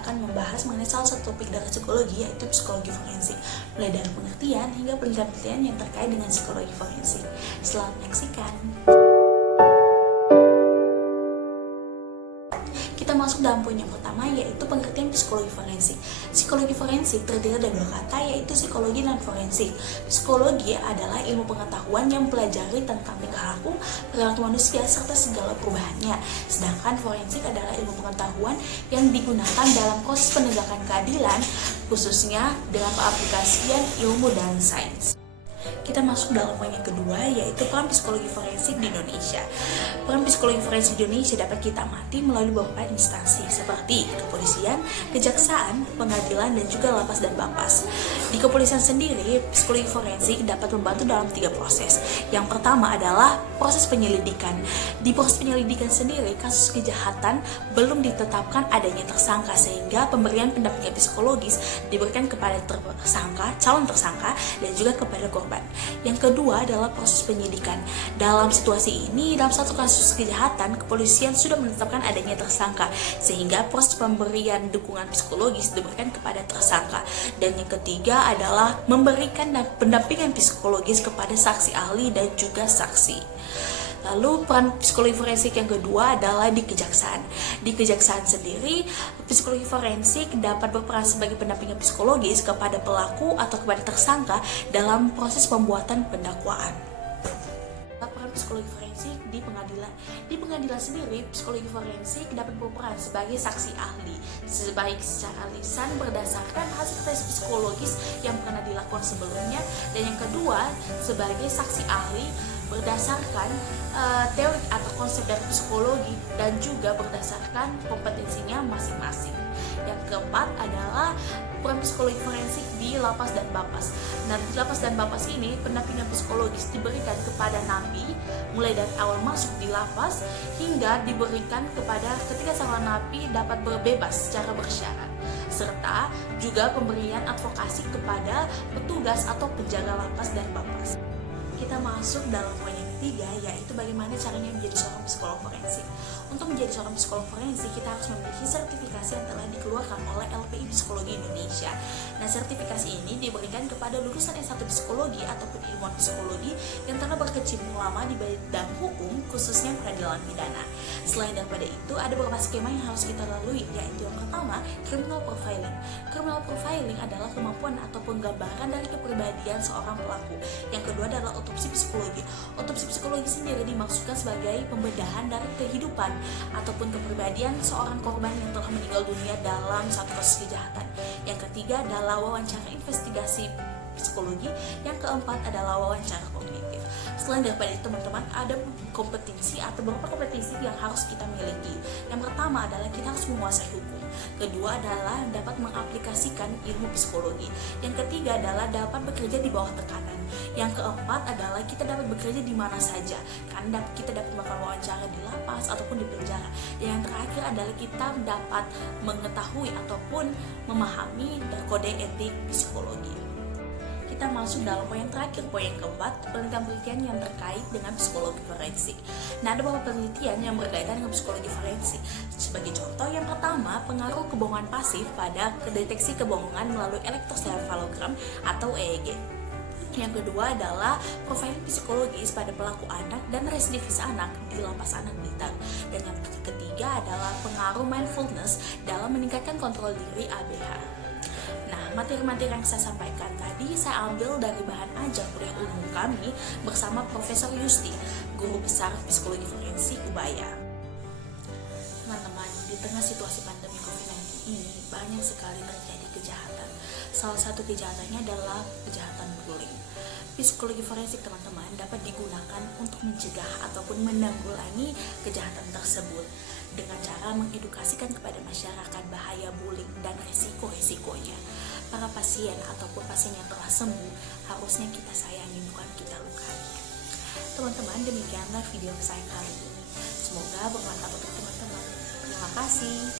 akan membahas mengenai salah satu topik dari psikologi, yaitu psikologi forensik, mulai dari pengertian hingga penelitian yang terkait dengan psikologi forensik. Selamat menyaksikan. Kita masuk dalam poin yang pertama, yaitu pengertian psikologi forensik. Psikologi forensik terdiri dari dua kata, yaitu psikologi dan forensik. Psikologi adalah ilmu pengetahuan yang mempelajari tentang tingkah laku, perilaku manusia, serta segala perubahannya. Sedangkan forensik adalah ilmu pengetahuan yang digunakan dalam proses penegakan keadilan, khususnya dengan pengaplikasian ilmu dan sains. Kita masuk dalam poin yang kedua, yaitu peran psikologi forensik di Indonesia. Peran psikologi forensik di Indonesia dapat kita amati melalui beberapa instansi seperti kepolisian, kejaksaan, pengadilan, dan juga lapas dan bapas. Di kepolisian sendiri, psikologi forensik dapat membantu dalam 3 proses. Yang pertama adalah proses penyelidikan. Di proses penyelidikan sendiri, kasus kejahatan belum ditetapkan adanya tersangka, sehingga pemberian pendampingan psikologis diberikan kepada tersangka, calon tersangka, dan juga kepada korban. Yang kedua adalah proses penyidikan. Dalam situasi ini, dalam satu kasus kejahatan, kepolisian sudah menetapkan adanya tersangka, sehingga proses pemberian dukungan psikologis diberikan kepada tersangka. Dan yang ketiga adalah memberikan pendampingan psikologis kepada saksi ahli dan juga saksi. Lalu peran psikologi forensik yang kedua adalah di kejaksaan. Di kejaksaan sendiri, psikologi forensik dapat berperan sebagai pendampingan psikologis kepada pelaku atau kepada tersangka dalam proses pembuatan pendakwaan. Peran psikologi forensik di pengadilan. Di pengadilan sendiri, psikologi forensik dapat berperan sebagai saksi ahli, baik secara lisan berdasarkan hasil tes psikologis yang pernah dilakukan sebelumnya, dan yang kedua sebagai saksi ahli berdasarkan teori atau konsep dari psikologi dan juga berdasarkan kompetensinya masing-masing. Yang keempat adalah peran psikologi forensik di lapas dan bapas. Nah, di lapas dan bapas ini pendampingan psikologis diberikan kepada napi mulai dari awal masuk di lapas hingga diberikan kepada ketika sang napi dapat berbebas secara bersyarat, serta juga pemberian advokasi kepada petugas atau penjaga lapas dan bapas. Kita masuk dalam poin yang ketiga, yaitu bagaimana caranya menjadi seorang psikolog forensik. Untuk menjadi seorang psikolog forensik, kita harus memiliki sertifikasi yang telah dikeluarkan oleh LPI Psikologi Indonesia. Nah, sertifikasi ini diberikan kepada lulusan S1 Psikologi ataupun ilmuwan psikologi yang telah berkecimpung lama di bidang hukum, khususnya peradilan pidana. Selain daripada itu, ada beberapa skema yang harus kita lalui, yaitu yang pertama, criminal profiling. Criminal profiling adalah kemampuan ataupun gambaran dari kepribadian seorang pelaku. Yang kedua adalah otopsi psikologi. Otopsi psikologi sendiri dimaksudkan sebagai pembedahan dari kehidupan ataupun kepribadian seorang korban yang telah meninggal dunia dalam satu kasus kejahatan. Yang ketiga adalah wawancara investigasi psikologi. Yang keempat adalah wawancara kognitif. Selain daripada itu, teman-teman, ada kompetensi atau beberapa kompetensi yang harus kita miliki. Yang pertama adalah kita harus menguasai hukum. Kedua adalah dapat mengaplikasikan ilmu psikologi. Yang ketiga adalah dapat bekerja di bawah tekanan. Yang keempat adalah kita dapat bekerja di mana saja, karena kita dapat melakukan wawancara di lapas ataupun di penjara. Dan yang terakhir adalah kita dapat mengetahui ataupun memahami kode etik psikologi. Kita masuk dalam poin yang terakhir, poin yang keempat, penelitian-penelitian yang terkait dengan psikologi forensik. Nah, ada beberapa penelitian yang berkaitan dengan psikologi forensik. Sebagai contoh, yang pertama, pengaruh kebohongan pasif pada deteksi kebohongan melalui elektroencephalogram atau EEG. Yang kedua adalah profiling psikologis pada pelaku anak dan residivis anak di lapas anak Blitar. Dan yang ketiga adalah pengaruh mindfulness dalam meningkatkan kontrol diri ABH. Nah, materi-materi yang saya sampaikan tadi saya ambil dari bahan ajar kuliah umum kami bersama Profesor Yusti, Guru Besar Psikologi Forensik Ubaya. Teman-teman, di tengah situasi pandemi COVID-19 ini banyak sekali terjadi kejahatan. Salah satu kejahatannya adalah kejahatan bullying. Psikologi forensik, teman-teman, dapat digunakan untuk mencegah ataupun menanggulangi kejahatan tersebut dengan cara mengedukasikan kepada masyarakat bahaya bullying dan resiko-resikonya. Para pasien ataupun pasien yang telah sembuh harusnya kita sayangi, bukan kita lukai. Teman-teman, demikianlah video saya kali ini. Semoga bermanfaat untuk teman-teman. Terima kasih.